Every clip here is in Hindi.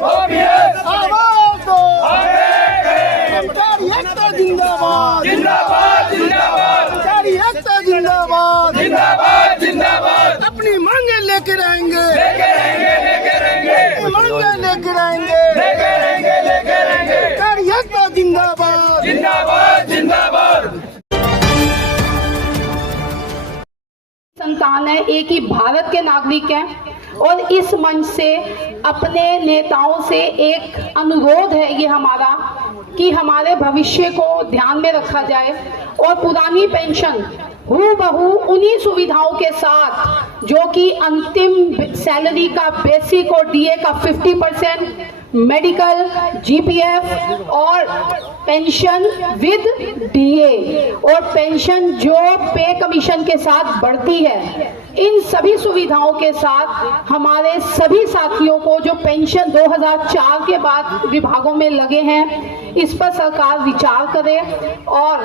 आवाज दो। कर्मचारी एकता जिंदाबाद, जिंदाबाद जिंदाबाद, कर्मचारी एकता जिंदाबाद, जिंदाबाद जिंदाबाद, अपनी मांगे लेके रहेंगे, लेके रहेंगे, लेके रहेंगे, अपनी मांगे लेके रहेंगे, लेके रहेंगे, लेके रहेंगे, कर्मचारी एकता जिंदाबाद, जिंदाबाद जिंदाबाद। संतान है, एक ही भारत के नागरिक हैं और इस मंच से अपने नेताओं से एक अनुरोध है ये हमारा कि हमारे भविष्य को ध्यान में रखा जाए और पुरानी पेंशन हूबहू उन्हीं सुविधाओं के साथ जो कि अंतिम सैलरी का बेसिक और डीए का 50%, मेडिकल, जीपीएफ और पेंशन विद डीए और पेंशन जो पे कमीशन के साथ बढ़ती है, इन सभी सुविधाओं के साथ हमारे सभी साथियों को जो पेंशन 2004 के बाद विभागों में लगे हैं, इस पर सरकार विचार करे और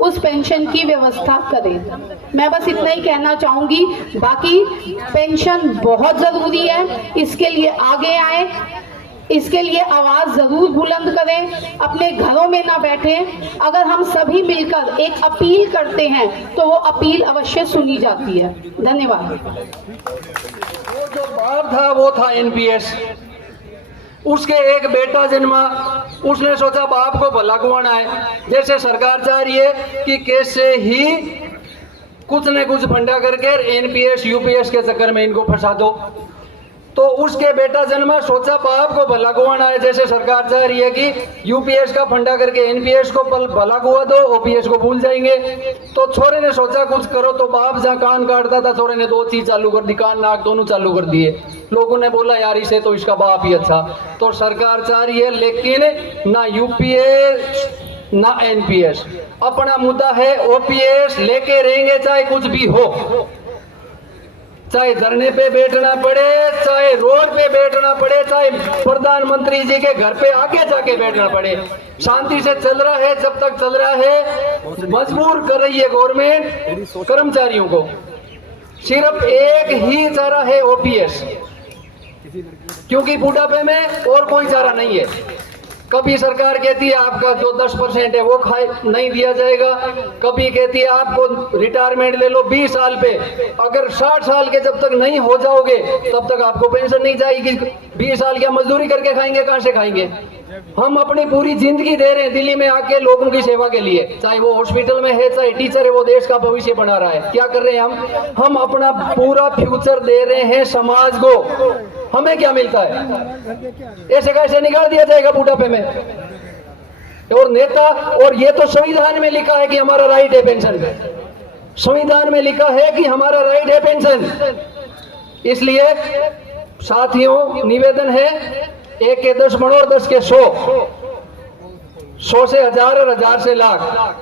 उस पेंशन की व्यवस्था करे। मैं बस इतना ही कहना चाहूंगी। बाकी पेंशन बहुत जरूरी है, इसके लिए आगे आए, इसके लिए आवाज जरूर बुलंद करें, अपने घरों में ना बैठें। अगर हम सभी मिलकर एक अपील करते हैं तो वो अपील अवश्य सुनी जाती है। धन्यवाद। वो जो बाप था वो था एनपीएस, उसके एक बेटा जन्मा, उसने सोचा बाप को भला कुआना है। जैसे सरकार चाह रही है कि कैसे ही कुछ न कुछ फंडा करके एनपीएस यूपीएस के चक्कर में इनको फंसा दो, तो उसके बेटा जन्मा, सोचा बाप को भला कुआना है। जैसे सरकार चाह रही है कि यूपीएस का फंडा करके एनपीएस को भला कुआ दो, ओपीएस को भूल जाएंगे। तो छोरे ने सोचा कुछ करो, तो बाप जहाँ कान काटता था छोरे ने 2 चीज चालू कर दी, कान नाक दोनों चालू कर दिए। लोगों ने बोला यार इसे तो इसका बाप ही अच्छा। तो सरकार चाह रही है लेकिन ना यूपीएस ना एनपीएस, अपना मुद्दा है ओपीएस, लेके रहेंगे चाहे कुछ भी हो, चाहे धरने पे बैठना पड़े, चाहे रोड पे बैठना पड़े, चाहे प्रधानमंत्री जी के घर पे आके जाके बैठना पड़े। शांति से चल रहा है, जब तक चल रहा है। मजबूर कर रही है गवर्नमेंट कर्मचारियों को, सिर्फ एक ही चारा है ओपीएस, क्योंकि बुढ़ापे में और कोई चारा नहीं है। कभी सरकार कहती है आपका जो 10% है वो नहीं दिया जाएगा, कभी कहती है आपको रिटायरमेंट ले लो 20 साल पे, अगर 60 साल के जब तक नहीं हो जाओगे तब तक आपको पेंशन नहीं जाएगी। 20 साल क्या मजदूरी करके खाएंगे, कहाँ से खाएंगे? हम अपनी पूरी जिंदगी दे रहे हैं दिल्ली में आके लोगों की सेवा के लिए, चाहे वो हॉस्पिटल में है, चाहे टीचर है, वो देश का भविष्य बना रहा है। क्या कर रहे हैं हम अपना पूरा फ्यूचर दे रहे हैं समाज को। हमें क्या मिलता है? ऐसे कैसे निकाल दिया जाएगा बुढ़ापे में? और नेता, और ये तो संविधान में लिखा है कि हमारा राइट है पेंशन, संविधान में लिखा है कि हमारा राइट है पेंशन। इसलिए साथियों निवेदन है, 1 के 10 बनो और 10 के 100, 100 से 1000 और 1000 से लाख,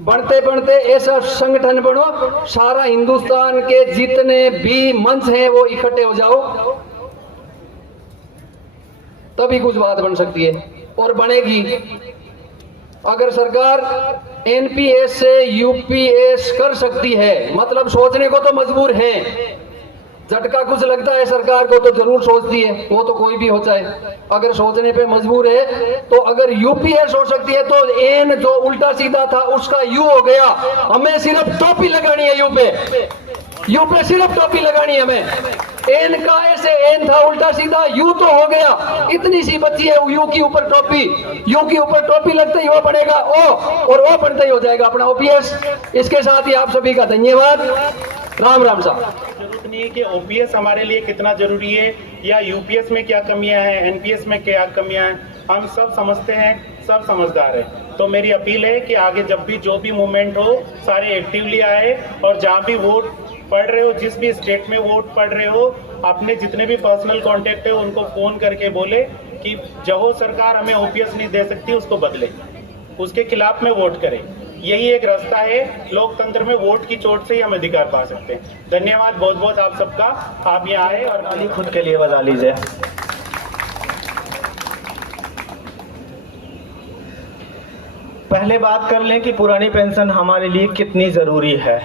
बढ़ते बढ़ते ऐसा संगठन बनो, सारा हिंदुस्तान के जितने भी मंच हैं वो इकट्ठे हो जाओ, तभी कुछ बात बन सकती है और बनेगी। अगर सरकार एनपीएस से यूपीएस कर सकती है, मतलब सोचने को तो मजबूर है, झटका कुछ लगता है सरकार को तो जरूर सोचती है, वो तो कोई भी हो चाहे, अगर सोचने पे मजबूर है तो अगर यूपीएस हो सकती है तो एन जो उल्टा सीधा था उसका यू हो गया। हमें सिर्फ टोपी लगानी है, यू पे सिर्फ टोपी लगानी है हमें। एन का ऐसे एन था उल्टा सीधा, यू तो हो गया, इतनी सी बच्ची है यू के ऊपर टोपी, यू के ऊपर टोपी लगते ही वो बनेगा ओ, और वो बनते ही हो जाएगा अपना ओपीएस। इसके साथ ही आप सभी का धन्यवाद। राम राम साहब। जरूरत नहीं है कि ओपीएस हमारे लिए कितना जरूरी है या यूपीएस में क्या कमियां हैं, एनपीएस में क्या कमियां हैं, हम सब समझते हैं, सब समझदार हैं। तो मेरी अपील है कि आगे जब भी जो भी मूवमेंट हो सारे एक्टिवली आए, और जहाँ भी वोट पढ़ रहे हो, जिस भी स्टेट में वोट पढ़ रहे हो, अपने जितने भी पर्सनल कॉन्टेक्ट है उनको फोन करके बोले कि जो सरकार हमें ओपीएस नहीं दे सकती उसको बदले, उसके खिलाफ में वोट करें। यही एक रास्ता है, लोकतंत्र में वोट की चोट से ही हम अधिकार पा सकते हैं। धन्यवाद बहुत बहुत आप सबका, आप यहाँ आए और ताली खुद के लिए बजा लीजिए। पहले बात कर लें कि पुरानी पेंशन हमारे लिए कितनी जरूरी है।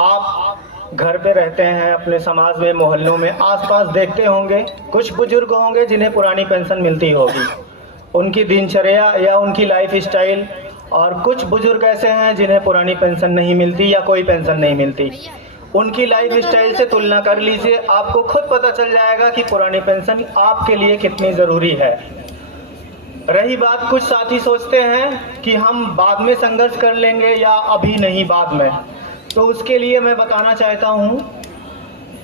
आप घर पे रहते हैं, अपने समाज में, मोहल्लों में, आसपास देखते होंगे कुछ बुजुर्ग होंगे जिन्हें पुरानी पेंशन मिलती होगी, उनकी दिनचर्या या उनकी लाइफ स्टाइल, और कुछ बुजुर्ग ऐसे हैं जिन्हें पुरानी पेंशन नहीं मिलती या कोई पेंशन नहीं मिलती। उनकी लाइफ स्टाइल से तुलना कर लीजिए, आपको खुद पता चल जाएगा कि पुरानी पेंशन आपके लिए कितनी ज़रूरी है। रही बात, कुछ साथी सोचते हैं कि हम बाद में संघर्ष कर लेंगे या अभी नहीं, बाद में, तो उसके लिए मैं बताना चाहता हूँ,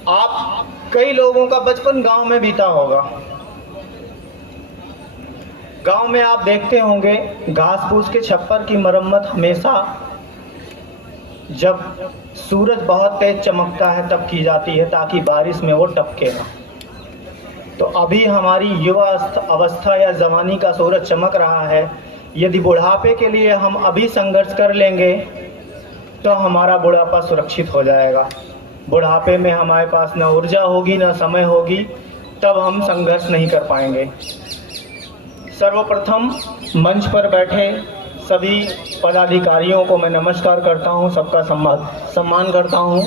आप कई लोगों का बचपन गांव में बीता होगा। गांव में आप देखते होंगे घास फूस के छप्पर की मरम्मत हमेशा जब सूरज बहुत तेज चमकता है तब की जाती है, ताकि बारिश में वो टपके ना। तो अभी हमारी युवा अवस्था या जवानी का सूरज चमक रहा है, यदि बुढ़ापे के लिए हम अभी संघर्ष कर लेंगे तो हमारा बुढ़ापा सुरक्षित हो जाएगा। बुढ़ापे में हमारे पास न ऊर्जा होगी न समय होगी, तब हम संघर्ष नहीं कर पाएंगे। सर्वप्रथम मंच पर बैठे सभी पदाधिकारियों को मैं नमस्कार करता हूं, सबका सम्मान करता हूं।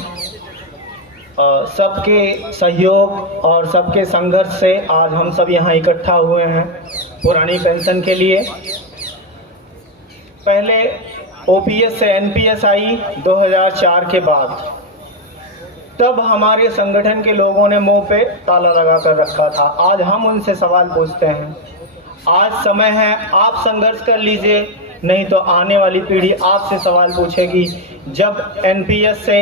सबके सहयोग और सबके संघर्ष से आज हम सब यहाँ इकट्ठा हुए हैं पुरानी पेंशन के लिए। पहले ओपीएस से एनपीएस आई 2004 के बाद, तब हमारे संगठन के लोगों ने मुंह पे ताला लगा कर रखा था। आज हम उनसे सवाल पूछते हैं, आज समय है, आप संघर्ष कर लीजिए, नहीं तो आने वाली पीढ़ी आपसे सवाल पूछेगी। जब एनपीएस से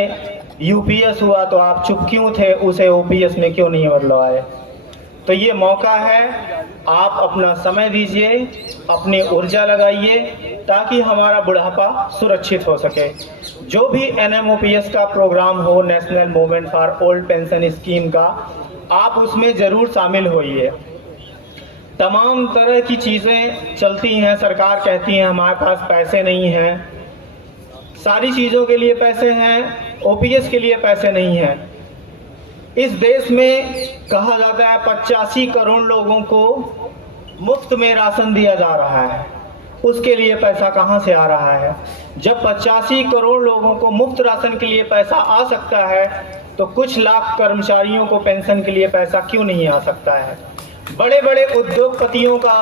यूपीएस हुआ तो आप चुप क्यों थे, उसे ओपीएस में क्यों नहीं बदलवाए? तो ये मौका है, आप अपना समय दीजिए, अपनी ऊर्जा लगाइए, ताकि हमारा बुढ़ापा सुरक्षित हो सके। जो भी एनएमओपीएस का प्रोग्राम हो, national movement for old pension scheme का, आप उसमें ज़रूर शामिल होइए। तमाम तरह की चीज़ें चलती हैं, सरकार कहती है हमारे पास पैसे नहीं हैं, सारी चीज़ों के लिए पैसे हैं, ओपीएस के लिए पैसे नहीं हैं। इस देश में कहा जाता है 85 करोड़ लोगों को मुफ्त में राशन दिया जा रहा है, उसके लिए पैसा कहाँ से आ रहा है? जब 85 करोड़ लोगों को मुफ्त राशन के लिए पैसा आ सकता है, तो कुछ लाख कर्मचारियों को पेंशन के लिए पैसा क्यों नहीं आ सकता है? बड़े बड़े उद्योगपतियों का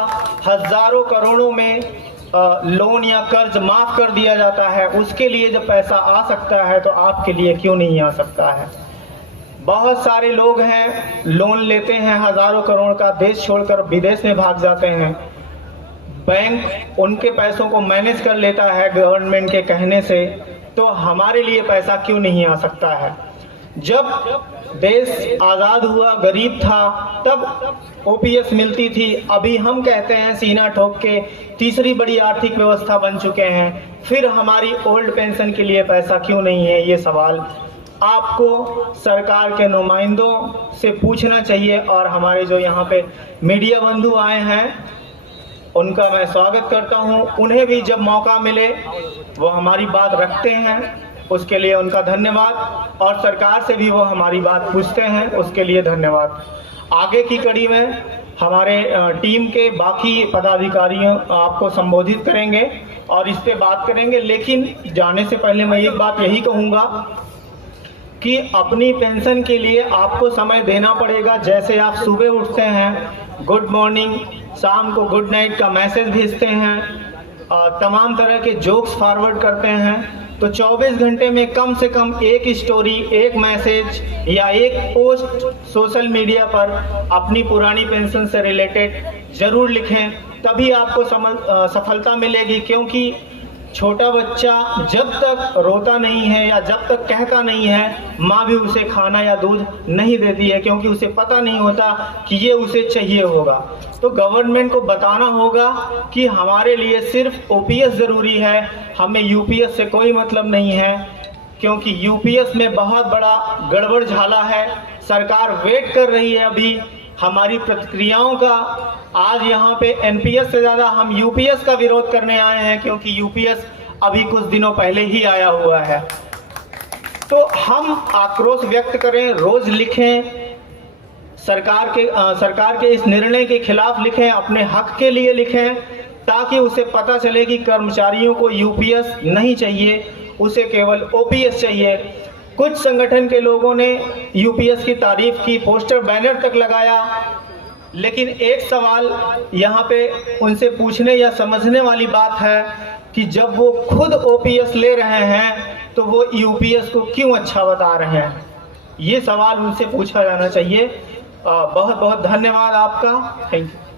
हजारों करोड़ों में लोन या कर्ज माफ कर दिया जाता है, उसके लिए जब पैसा आ सकता है तो आपके लिए क्यों नहीं आ सकता है? बहुत सारे लोग हैं, लोन लेते हैं हजारों करोड़ का, देश छोड़कर विदेश में भाग जाते हैं, बैंक उनके पैसों को मैनेज कर लेता है गवर्नमेंट के कहने से, तो हमारे लिए पैसा क्यों नहीं आ सकता है? जब देश आज़ाद हुआ, गरीब था, तब ओपीएस मिलती थी। अभी हम कहते हैं सीना ठोक के तीसरी बड़ी आर्थिक व्यवस्था बन चुके हैं, फिर हमारी ओल्ड पेंशन के लिए पैसा क्यों नहीं है? ये सवाल आपको सरकार के नुमाइंदों से पूछना चाहिए। और हमारे जो यहाँ पे मीडिया बंधु आए हैं, उनका मैं स्वागत करता हूँ। उन्हें भी जब मौका मिले वो हमारी बात रखते हैं, उसके लिए उनका धन्यवाद। और सरकार से भी वो हमारी बात पूछते हैं, उसके लिए धन्यवाद। आगे की कड़ी में हमारे टीम के बाकी पदाधिकारियों आपको संबोधित करेंगे और इस पे बात करेंगे। लेकिन जाने से पहले मैं एक बात यही कहूँगा कि अपनी पेंशन के लिए आपको समय देना पड़ेगा। जैसे आप सुबह उठते हैं, गुड मॉर्निंग, शाम को गुड नाइट का मैसेज भेजते हैं, तमाम तरह के जोक्स फॉरवर्ड करते हैं, तो 24 घंटे में कम से कम एक स्टोरी, एक मैसेज या एक पोस्ट सोशल मीडिया पर अपनी पुरानी पेंशन से रिलेटेड ज़रूर लिखें, तभी आपको सफलता मिलेगी। क्योंकि छोटा बच्चा जब तक रोता नहीं है या जब तक कहता नहीं है, माँ भी उसे खाना या दूध नहीं देती है, क्योंकि उसे पता नहीं होता कि ये उसे चाहिए होगा। तो गवर्नमेंट को बताना होगा कि हमारे लिए सिर्फ ओपीएस ज़रूरी है, हमें यूपीएस से कोई मतलब नहीं है, क्योंकि यूपीएस में बहुत बड़ा गड़बड़ झाला है। सरकार वेट कर रही है अभी हमारी प्रतिक्रियाओं का। आज यहाँ पे एनपीएस से ज़्यादा हम यूपीएस का विरोध करने आए हैं, क्योंकि यूपीएस अभी कुछ दिनों पहले ही आया हुआ है। तो हम आक्रोश व्यक्त करें, रोज़ लिखें, सरकार के इस निर्णय के खिलाफ लिखें, अपने हक के लिए लिखें, ताकि उसे पता चले कि कर्मचारियों को यूपीएस नहीं चाहिए, उसे केवल ओपीएस चाहिए। कुछ संगठन के लोगों ने यूपीएस की तारीफ की, पोस्टर बैनर तक लगाया, लेकिन एक सवाल यहाँ पे उनसे पूछने या समझने वाली बात है कि जब वो खुद ओपीएस ले रहे हैं तो वो यूपीएस को क्यों अच्छा बता रहे हैं। ये सवाल उनसे पूछा जाना चाहिए। बहुत बहुत धन्यवाद आपका। Thank you.